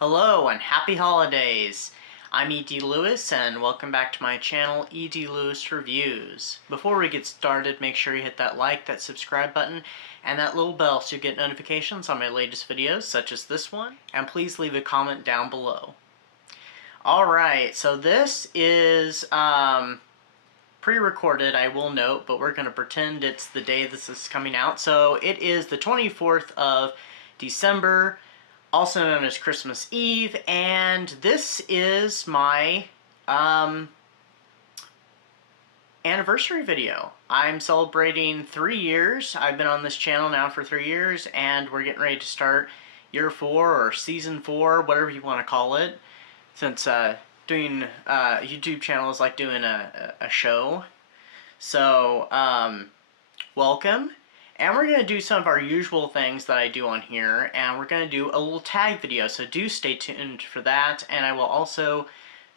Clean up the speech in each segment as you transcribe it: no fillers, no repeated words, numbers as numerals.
Hello and happy holidays! I'm E.D. Lewis and welcome back to my channel, E.D. Lewis Reviews. Before we get started, make sure you hit that like, that subscribe button, and that little bell so you get notifications on my latest videos, such as this one, and please leave a comment down below. Alright, so this is pre-recorded, I will note, but we're going to pretend it's the day this is coming out. So it is the 24th of December, also known as Christmas Eve, and this is my anniversary video. I'm celebrating 3 years. I've been on this channel now for 3 years, and we're getting ready to start year 4 or season 4, whatever you want to call it, since doing a YouTube channel is like doing a show. So welcome. And we're going to do some of our usual things that I do on here, and we're going to do a little tag video, so do stay tuned for that, and I will also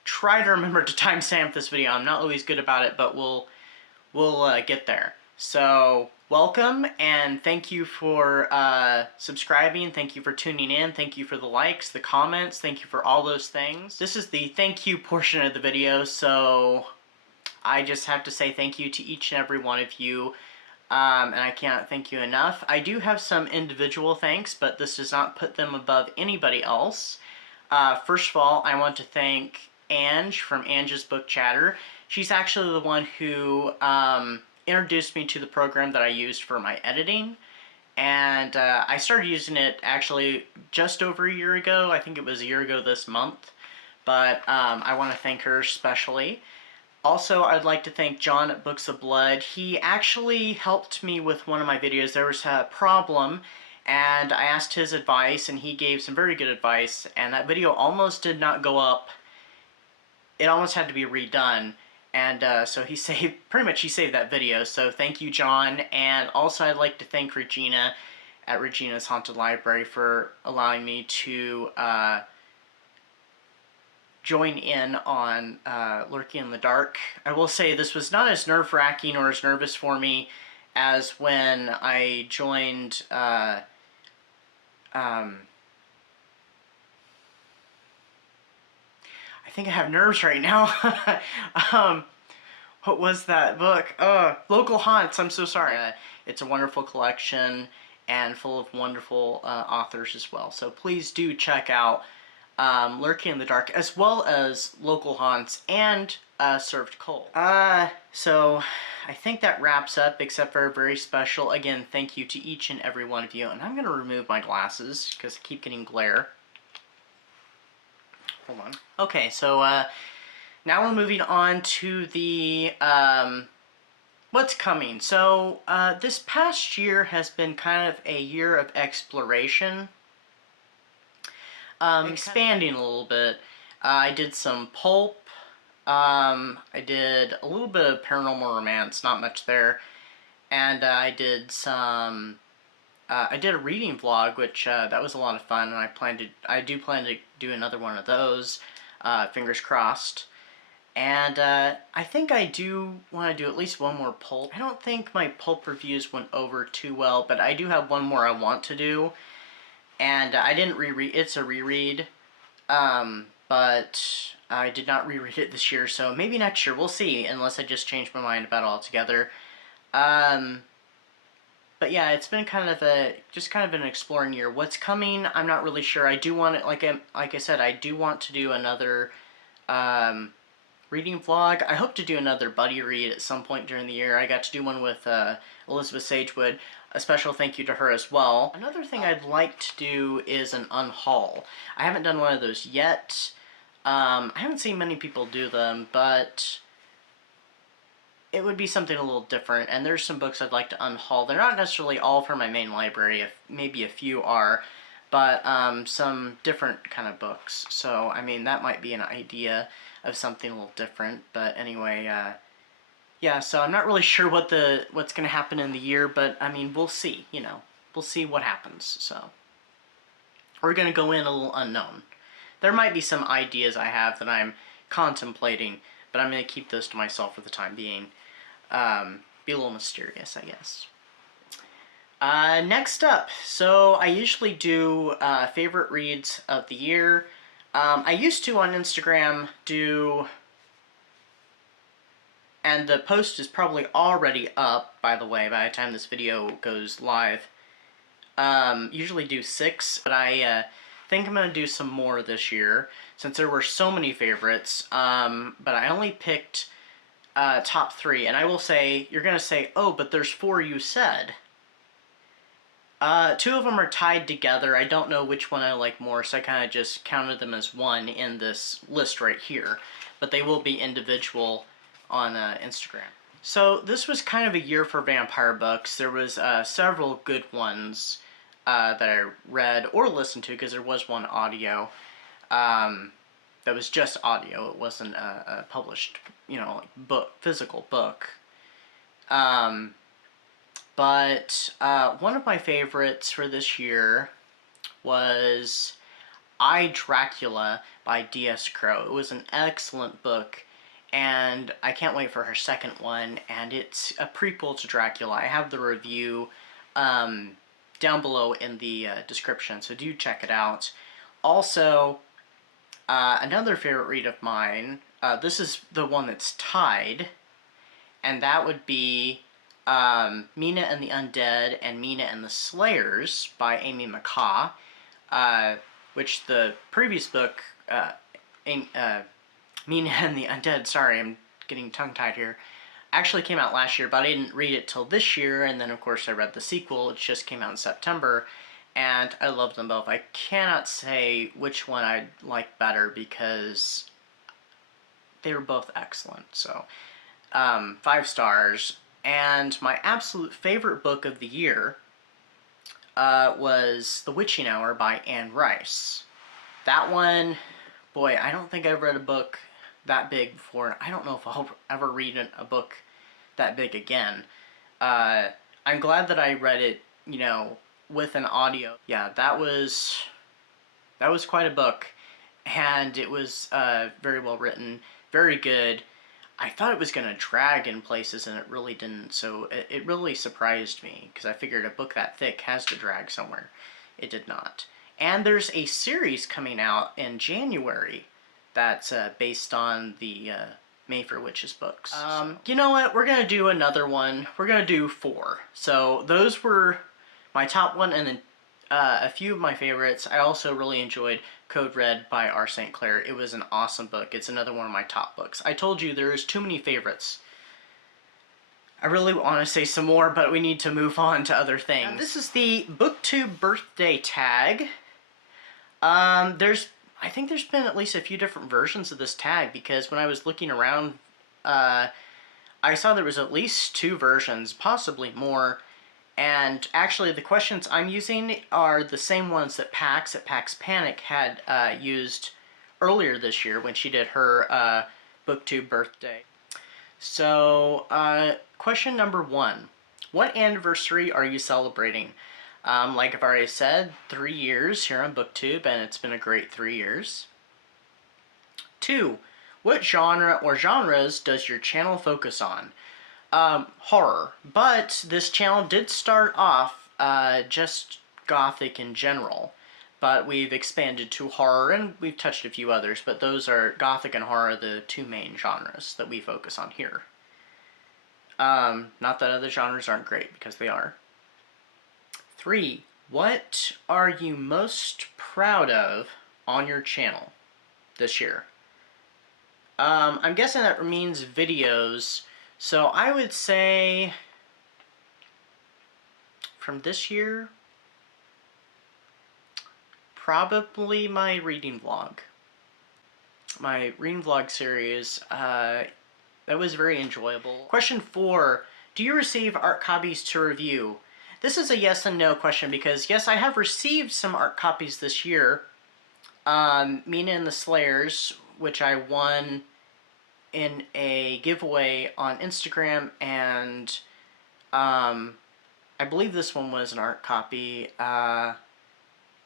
try to remember to timestamp this video. I'm not always good about it, but we'll get there. So, welcome, and thank you for subscribing, thank you for tuning in, thank you for the likes, the comments, thank you for all those things. This is the thank you portion of the video, so I just have to say thank you to each and every one of you. And I can't thank you enough. I do have some individual thanks, but this does not put them above anybody else. First of all, I want to thank Ange from Ange's Book Chatter. She's actually the one who introduced me to the program that I used for my editing. And I started using it actually just over a year ago. I think it was a year ago this month. But I want to thank her especially. Also, I'd like to thank John at Books of Blood. He actually helped me with one of my videos. There was a problem, and I asked his advice, and he gave some very good advice, and that video almost did not go up. It almost had to be redone, and so he saved, pretty much he saved that video, so thank you, John. And also I'd like to thank Regina at Regina's Haunted Library for allowing me to join in on Lurking in the Dark. I will say this was not as nerve-wracking or as nervous for me as when I joined I think I have nerves right now. What was that book? Local Haunts, I'm so sorry. It's a wonderful collection and full of wonderful authors as well. So please do check out Lurking in the Dark, as well as Local Haunts and Served Cold. So I think that wraps up, except for a very special, again, thank you to each and every one of you. And I'm going to remove my glasses, because I keep getting glare. Hold on. Okay, so now we're moving on to the what's coming. So this past year has been kind of a year of exploration. Expanding a little bit. I did some pulp. I did a little bit of paranormal romance, not much there. And I did some, I did a reading vlog, which that was a lot of fun, and I do plan to do another one of those, fingers crossed. And I think I do want to do at least one more pulp. I don't think my pulp reviews went over too well, but I do have one more I want to do. And I didn't reread, it's a reread, but I did not reread it this year, so maybe next year, we'll see, unless I just change my mind about it altogether. But yeah, it's been kind of just kind of an exploring year. What's coming, I'm not really sure. I do want it, like I said, I do want to do another, reading vlog. I hope to do another buddy read at some point during the year. I got to do one with, Elizabeth Sagewood. A special thank you to her as well. Another thing I'd like to do is an unhaul. I haven't done one of those yet. I haven't seen many people do them, but it would be something a little different, and there's some books I'd like to unhaul. They're not necessarily all from my main library, maybe a few are, but some different kind of books. So, I mean, that might be an idea of something a little different, but anyway, yeah, so I'm not really sure what's going to happen in the year, but, I mean, we'll see, you know. We'll see what happens, so. We're going to go in a little unknown. There might be some ideas I have that I'm contemplating, but I'm going to keep those to myself for the time being. Be a little mysterious, I guess. Next up, so I usually do favorite reads of the year. I used to on Instagram do, and the post is probably already up, by the way, by the time this video goes live. Usually do 6, but I think I'm going to do some more this year, since there were so many favorites, but I only picked top 3, and I will say, you're going to say, oh, but there's 4 you said. 2 of them are tied together. I don't know which one I like more, so I kind of just counted them as one in this list right here. But they will be individual on Instagram. So this was kind of a year for vampire books. There was several good ones that I read or listened to, because there was one audio that was just audio. It wasn't a published, like book, physical book. But one of my favorites for this year was Dracula by D.S. Crowe. It was an excellent book, and I can't wait for her second one, and it's a prequel to Dracula. I have the review down below in the description, so do check it out. Also, another favorite read of mine, this is the one that's tied, and that would be Mina and the Undead and Mina and the Slayers by Amy McCaw, which the previous book, Mina and the Undead, sorry, I'm getting tongue-tied here, actually came out last year, but I didn't read it till this year, and then of course I read the sequel, which just came out in September, and I love them both. I cannot say which one I like better, because they were both excellent, so 5 stars. And my absolute favorite book of the year was The Witching Hour by Anne Rice. That one, boy, I don't think I've read a book that big before, and I don't know if I'll ever read a book that big again. I'm glad that I read it, with an audio. Yeah, that was quite a book, and it was very well written, very good. I thought it was going to drag in places, and it really didn't, so it really surprised me, because I figured a book that thick has to drag somewhere. It did not. And there's a series coming out in January that's based on the Mayfair Witches books. You know what? We're going to do another one. We're going to do 4. So those were my top one, and then a few of my favorites. I also really enjoyed Code Red by R. St. Clair. It was an awesome book. It's another one of my top books. I told you there's too many favorites. I really want to say some more, but we need to move on to other things. Now, this is the BookTube Birthday Tag. I think there's been at least a few different versions of this tag, because when I was looking around, I saw there was at least 2 versions, possibly more. And actually, the questions I'm using are the same ones that Pax at Pax Panic had used earlier this year when she did her BookTube birthday. So, question number 1. What anniversary are you celebrating? Like I've already said, 3 years here on BookTube, and it's been a great 3 years. 2. What genre or genres does your channel focus on? Horror, but this channel did start off just gothic in general, but we've expanded to horror, and we've touched a few others, but those are gothic and horror, the 2 main genres that we focus on here. Not that other genres aren't great, because they are. 3. What are you most proud of on your channel this year? I'm guessing that means videos. So I would say from this year, probably my reading vlog. My reading vlog series, that was very enjoyable. Question 4, do you receive art copies to review? This is a yes and no question, because yes, I have received some art copies this year. Mina and the Slayers, which I won in a giveaway on Instagram, and I believe this one was an art copy,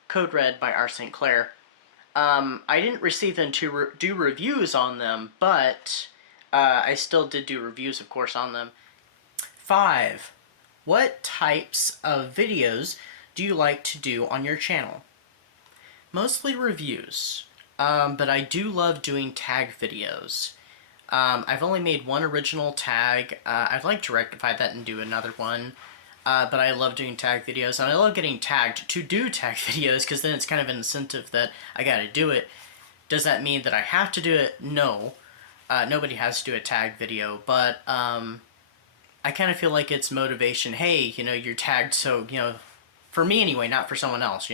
Code Red by R. St. Clair. I didn't receive them to do reviews on them, but I still did do reviews, of course, on them. 5. What types of videos do you like to do on your channel? Mostly reviews, but I do love doing tag videos. I've only made one original tag. I'd like to rectify that and do another one. But I love doing tag videos, and I love getting tagged to do tag videos, because then it's kind of an incentive that I gotta do it. Does that mean that I have to do it? No. Nobody has to do a tag video, but I kind of feel like it's motivation. Hey, you're tagged, so, for me anyway, not for someone else,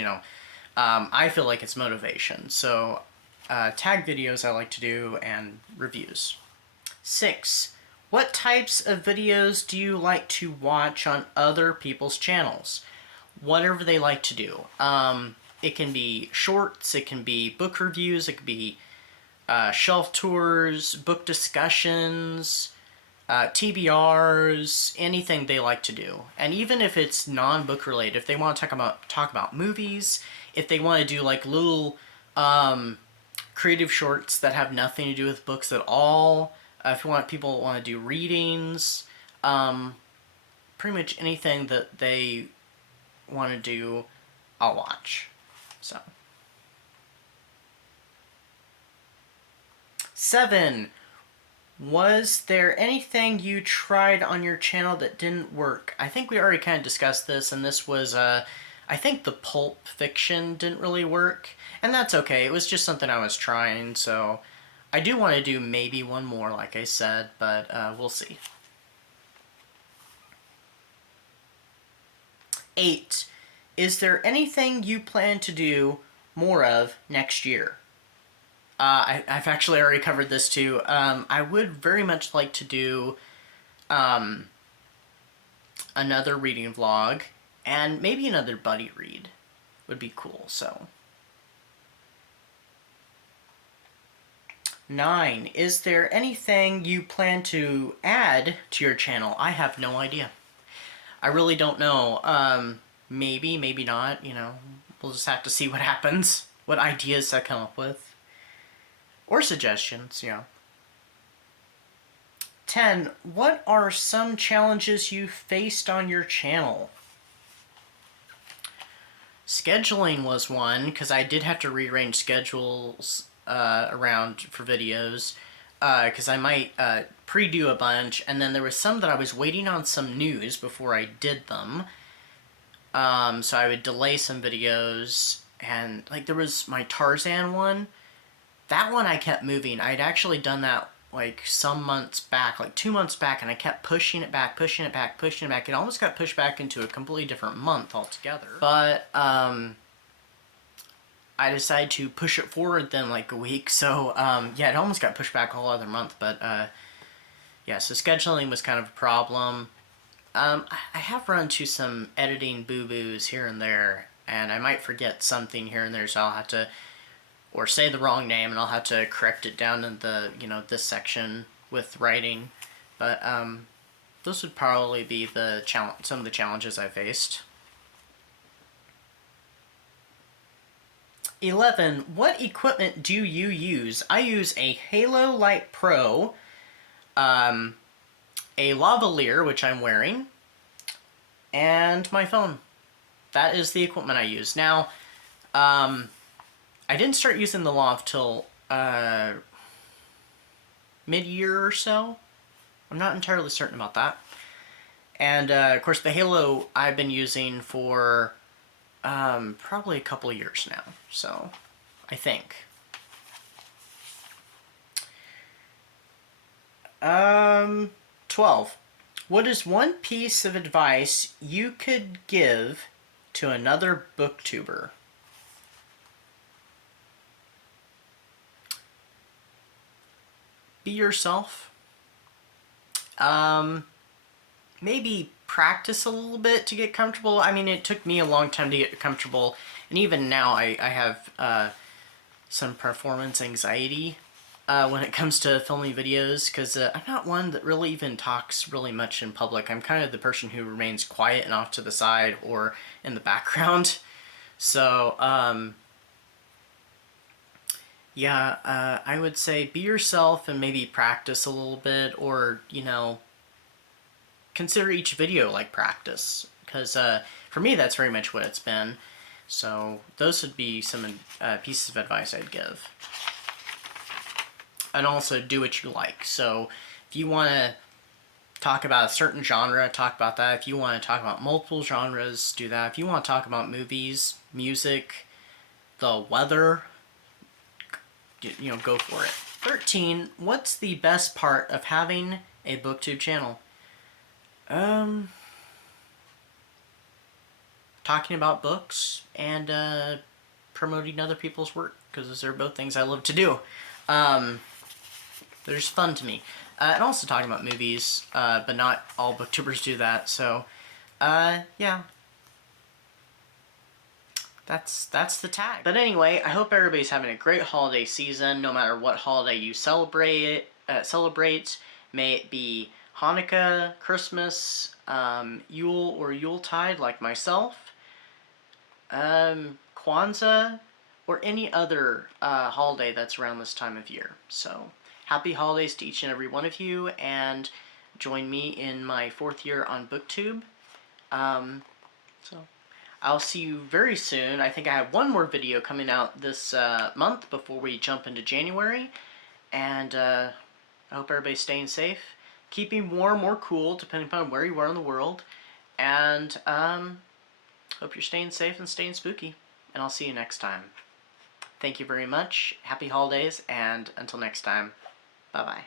I feel like it's motivation. So, tag videos I like to do, and reviews. 6. What types of videos do you like to watch on other people's channels? Whatever they like to do. It can be shorts, it can be book reviews, it could be shelf tours, book discussions, TBRs, anything they like to do. And even if it's non-book related, if they want to talk about movies, if they want to do like little creative shorts that have nothing to do with books at all, if people want to do readings, pretty much anything that they want to do, I'll watch. So. 7. Was there anything you tried on your channel that didn't work? I think we already kind of discussed this, and this was, I think the pulp fiction didn't really work, and that's okay. It was just something I was trying, so I do want to do maybe one more, like I said, but we'll see. 8. Is there anything you plan to do more of next year? I've actually already covered this too. I would very much like to do another reading vlog, and maybe another buddy read would be cool, so. 9. Is there anything you plan to add to your channel? I have no idea. I really don't know. Maybe, maybe not, We'll just have to see what happens, what ideas I come up with. Or suggestions, 10. What are some challenges you faced on your channel? Scheduling was one, because I did have to rearrange schedules around for videos, because I might pre-do a bunch, and then there was some that I was waiting on some news before I did them. So I would delay some videos, and like there was my Tarzan one. That one I kept moving. I'd actually done that like some months back, like 2 months back, and I kept pushing it back, pushing it back, pushing it back. It almost got pushed back into a completely different month altogether. But I decided to push it forward then like a week. So yeah, it almost got pushed back a whole other month. But yeah, so scheduling was kind of a problem. I have run into some editing boo-boos here and there, and I might forget something here and there, so I'll have to, or say the wrong name, and I'll have to correct it down in the, this section with writing. But those would probably be some of the challenges I faced. 11. What equipment do you use? I use a Halo Light Pro, a lavalier, which I'm wearing, and my phone. That is the equipment I use. Now, I didn't start using the lav till mid-year or so. I'm not entirely certain about that. And, of course, the Halo I've been using for probably a couple of years now, so I think. 12. What is one piece of advice you could give to another booktuber? Be yourself. Maybe practice a little bit to get comfortable. I mean, it took me a long time to get comfortable, and even now I have some performance anxiety when it comes to filming videos, because I'm not one that really even talks really much in public. I'm kind of the person who remains quiet and off to the side or in the background. So, yeah, I would say be yourself and maybe practice a little bit, or, consider each video like practice, because for me that's very much what it's been. So those would be some pieces of advice I'd give. And also do what you like. So if you want to talk about a certain genre, talk about that. If you want to talk about multiple genres, do that. If you want to talk about movies, music, the weather, go for it. 13, what's the best part of having a BookTube channel? Talking about books and promoting other people's work, because those are both things I love to do. They're just fun to me. And also talking about movies, but not all booktubers do that, so, yeah. That's the tag. But anyway, I hope everybody's having a great holiday season, no matter what holiday you celebrate. May it be Hanukkah, Christmas, Yule or Yuletide like myself, Kwanzaa, or any other holiday that's around this time of year. So, happy holidays to each and every one of you, and join me in my 4th year on BookTube. So, I'll see you very soon. I think I have one more video coming out this month before we jump into January. And I hope everybody's staying safe, keeping warm or cool, depending upon where you are in the world. And hope you're staying safe and staying spooky. And I'll see you next time. Thank you very much. Happy holidays, and until next time, bye-bye.